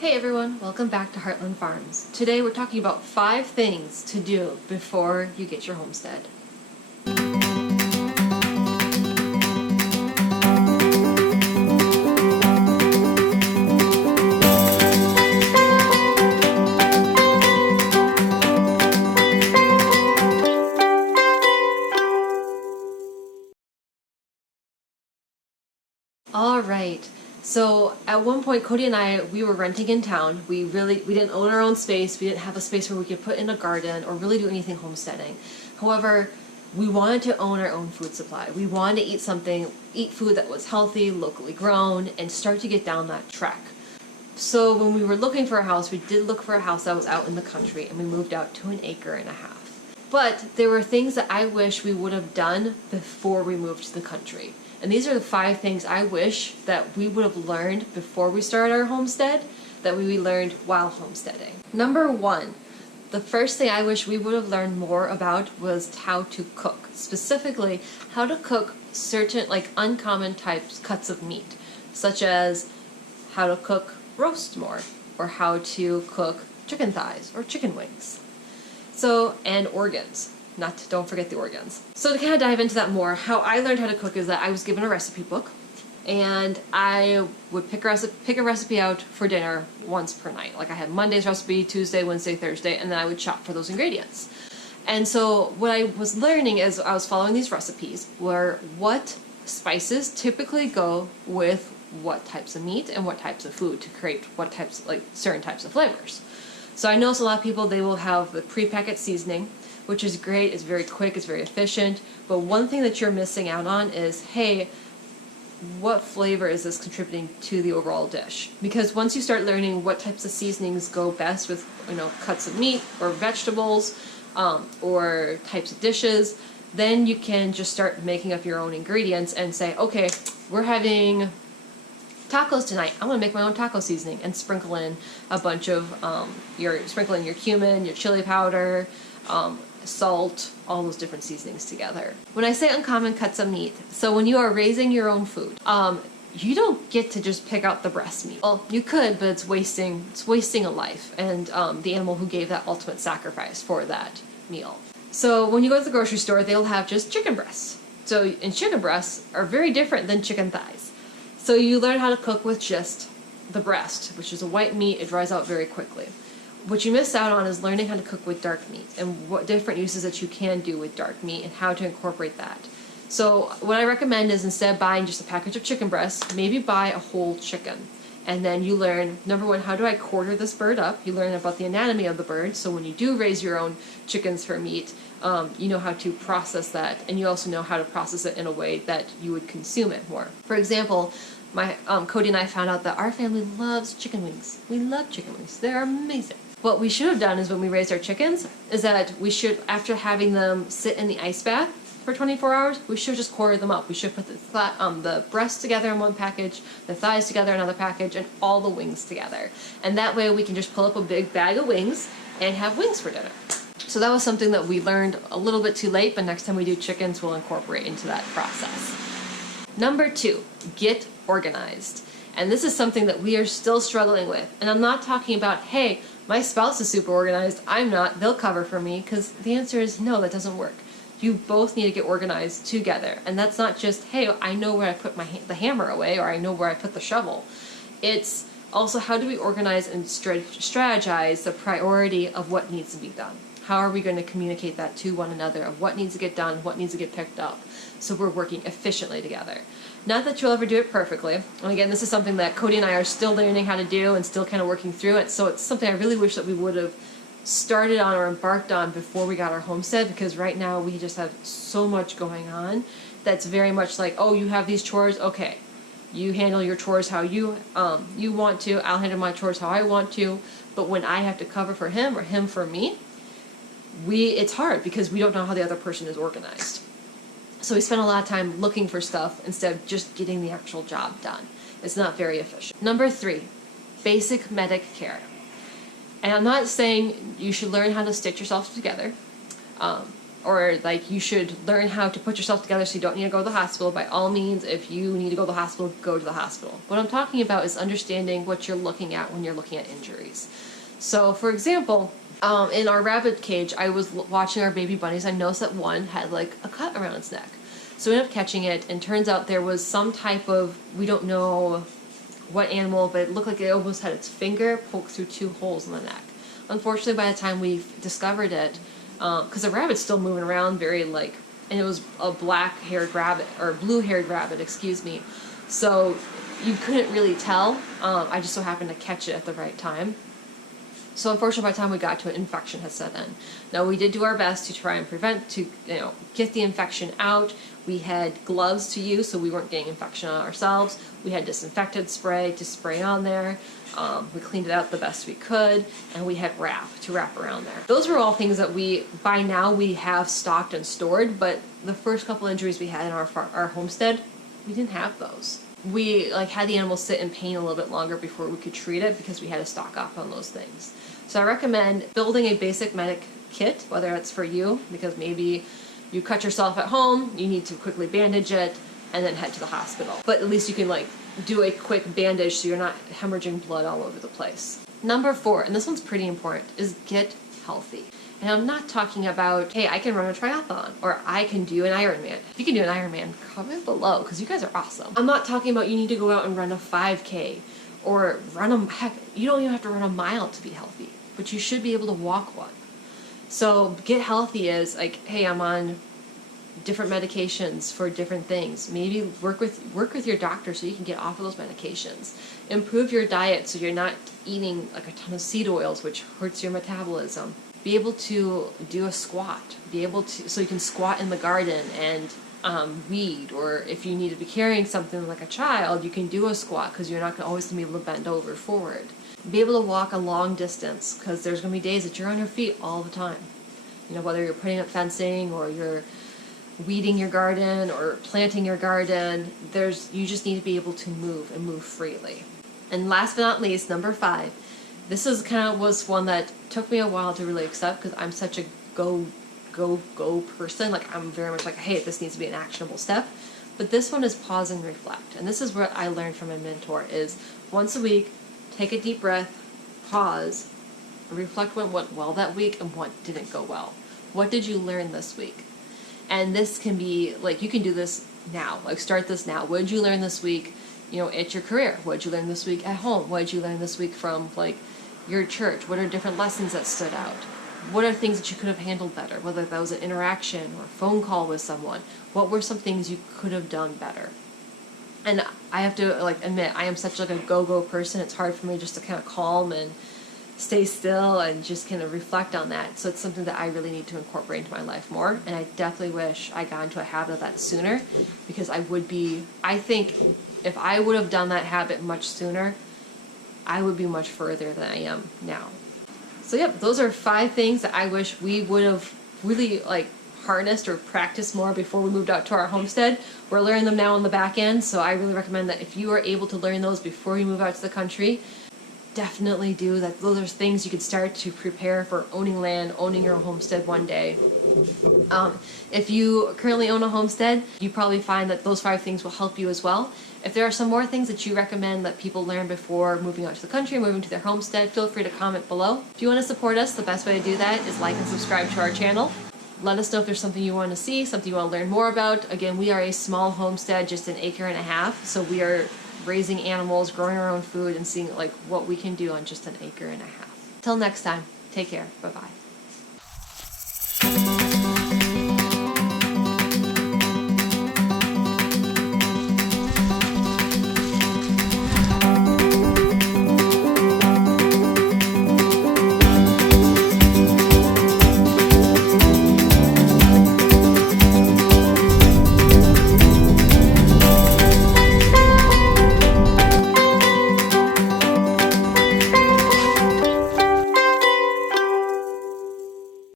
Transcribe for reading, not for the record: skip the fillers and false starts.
Hey everyone, welcome back to Heartland Farms. Today we're talking about 5 things to do before you get your homestead. Alright, so at one point Cody and I, we were renting in town. We didn't own our own space. We didn't have a space where we could put in a garden or really do anything homesteading. However, we wanted to own our own food supply. We wanted to eat food that was healthy, locally grown, and start to get down that track. So when we were looking for a house, we did look for a house that was out in the country, and we moved out to an 1.5 acres. But there were things that I wish we would have done before we moved to the country. And these are the 5 things I wish that we would have learned before we started our homestead that we learned while homesteading. Number 1, the first thing I wish we would have learned more about was how to cook. Specifically, how to cook certain uncommon cuts of meat, such as how to cook roast more, or how to cook chicken thighs or chicken wings. And organs. Don't forget the organs. So to kind of dive into that more, how I learned how to cook is that I was given a recipe book, and I would pick a recipe out for dinner once per night. Like I had Monday's recipe, Tuesday, Wednesday, Thursday, and then I would shop for those ingredients. And so what I was learning as I was following these recipes were what spices typically go with what types of meat and what types of food to create certain types of flavors. So I noticed a lot of people, they will have the pre-packet seasoning, which is great, it's very quick, it's very efficient, but one thing that you're missing out on is, hey, what flavor is this contributing to the overall dish? Because once you start learning what types of seasonings go best with, cuts of meat or vegetables, or types of dishes, then you can just start making up your own ingredients and say, okay, we're having tacos tonight. I'm gonna make my own taco seasoning and sprinkle in a bunch of your cumin, your chili powder, salt, all those different seasonings together. When I say uncommon cuts of meat, so when you are raising your own food, you don't get to just pick out the breast meat. Well, you could, but it's wasting a life and the animal who gave that ultimate sacrifice for that meal. So when you go to the grocery store, they'll have just chicken breasts. And chicken breasts are very different than chicken thighs. So you learn how to cook with just the breast, which is a white meat. It dries out very quickly. What you miss out on is learning how to cook with dark meat and what different uses that you can do with dark meat and how to incorporate that. So what I recommend is, instead of buying just a package of chicken breasts, maybe buy a whole chicken. And then you learn, number 1, how do I quarter this bird up? You learn about the anatomy of the bird, so when you do raise your own chickens for meat, you know how to process that, and you also know how to process it in a way that you would consume it more. For example, Cody and I found out that our family loves chicken wings. We love chicken wings. They're amazing. What we should have done is, when we raised our chickens, is that we should, after having them sit in the ice bath for 24 hours, we should just quarter them up. We should put the breasts together in one package, the thighs together in another package, and all the wings together. And that way we can just pull up a big bag of wings and have wings for dinner. So that was something that we learned a little bit too late, but next time we do chickens, we'll incorporate into that process. Number 2, get organized. And this is something that we are still struggling with. And I'm not talking about, hey, my spouse is super organized, I'm not, they'll cover for me, because the answer is no, that doesn't work. You both need to get organized together. And that's not just, hey, I know where I put the hammer away, or I know where I put the shovel. It's also, how do we organize and strategize the priority of what needs to be done? How are we going to communicate that to one another of what needs to get done, what needs to get picked up, so we're working efficiently together? Not that you'll ever do it perfectly. And again, this is something that Cody and I are still learning how to do and still kind of working through it. So it's something I really wish that we would have started on or embarked on before we got our homestead, because right now we just have so much going on that's very much like, oh, you have these chores, okay. You handle your chores how you want to, I'll handle my chores how I want to, but when I have to cover for him or him for me, it's hard because we don't know how the other person is organized. So we spend a lot of time looking for stuff instead of just getting the actual job done. It's not very efficient. Number 3, basic medic care. And I'm not saying you should learn how to stitch yourself together, or like you should learn how to put yourself together so you don't need to go to the hospital. By all means, if you need to go to the hospital, go to the hospital. What I'm talking about is understanding what you're looking at when you're looking at injuries. So for example, in our rabbit cage, I was watching our baby bunnies. I noticed that one had like a cut around its neck. So we ended up catching it, and turns out there was some type of, we don't know what animal, but it looked like it almost had its finger poked through 2 holes in the neck. Unfortunately, by the time we discovered it, because the rabbit's still moving around very like, and it was a black-haired rabbit, or blue-haired rabbit, excuse me. So you couldn't really tell. I just so happened to catch it at the right time. So unfortunately, by the time we got to it, infection had set in. Now we did do our best to try and prevent, to get the infection out. We had gloves to use, so we weren't getting infection on ourselves. We had disinfectant spray to spray on there. We cleaned it out the best we could, and we had wrap to wrap around there. Those were all things that by now we have stocked and stored, but the first couple injuries we had in our homestead, we didn't have those. We had the animal sit in pain a little bit longer before we could treat it because we had to stock up on those things. So I recommend building a basic medic kit, whether it's for you, because maybe you cut yourself at home, you need to quickly bandage it, and then head to the hospital. But at least you can do a quick bandage so you're not hemorrhaging blood all over the place. Number 4, and this one's pretty important, is get healthy. And I'm not talking about, hey, I can run a triathlon, or I can do an Ironman. If you can do an Ironman, comment below, because you guys are awesome. I'm not talking about you need to go out and run a 5K, or heck, you don't even have to run a mile to be healthy, but you should be able to walk one. So get healthy is hey, I'm on different medications for different things. Maybe work with your doctor so you can get off of those medications. Improve your diet so you're not eating a ton of seed oils, which hurts your metabolism. Be able to do a squat. So you can squat in the garden and weed, or if you need to be carrying something like a child, you can do a squat because you're not always going to be able to bend over forward. Be able to walk a long distance because there's going to be days that you're on your feet all the time. Whether you're putting up fencing or you're weeding your garden or planting your garden, you just need to be able to move and move freely. And last but not least, number 5, this is was one that took me a while to really accept because I'm such a go person. I'm very much hey, this needs to be an actionable step. But this one is pause and reflect. And this is what I learned from a mentor is once a week, take a deep breath, pause, reflect what went well that week and what didn't go well. What did you learn this week? And this can be, you can do this now. Start this now. What did you learn this week, at your career? What did you learn this week at home? What did you learn this week from, your church? What are different lessons that stood out? What are things that you could have handled better? Whether that was an interaction or a phone call with someone. What were some things you could have done better? And I have to admit, I am such a go-go person. It's hard for me just to kind of calm and stay still and just kind of reflect on that. So it's something that I really need to incorporate into my life more. And I definitely wish I got into a habit of that sooner, because I think if I would have done that habit much sooner, I would be much further than I am now. So yep, those are 5 things that I wish we would have really harnessed or practiced more before we moved out to our homestead. We're learning them now on the back end, so I really recommend that if you are able to learn those before you move out to the country, definitely do that. Those are things you can start to prepare for owning land, owning your own homestead one day. If you currently own a homestead, you probably find that those 5 things will help you as well. If there are some more things that you recommend that people learn before moving out to the country, moving to their homestead, feel free to comment below. If you want to support us, the best way to do that is like and subscribe to our channel. Let us know if there's something you want to see, something you want to learn more about. Again, we are a small homestead, just 1.5 acres, so we are raising animals, growing our own food, and seeing what we can do on just 1.5 acres. Till next time, take care. Bye-bye.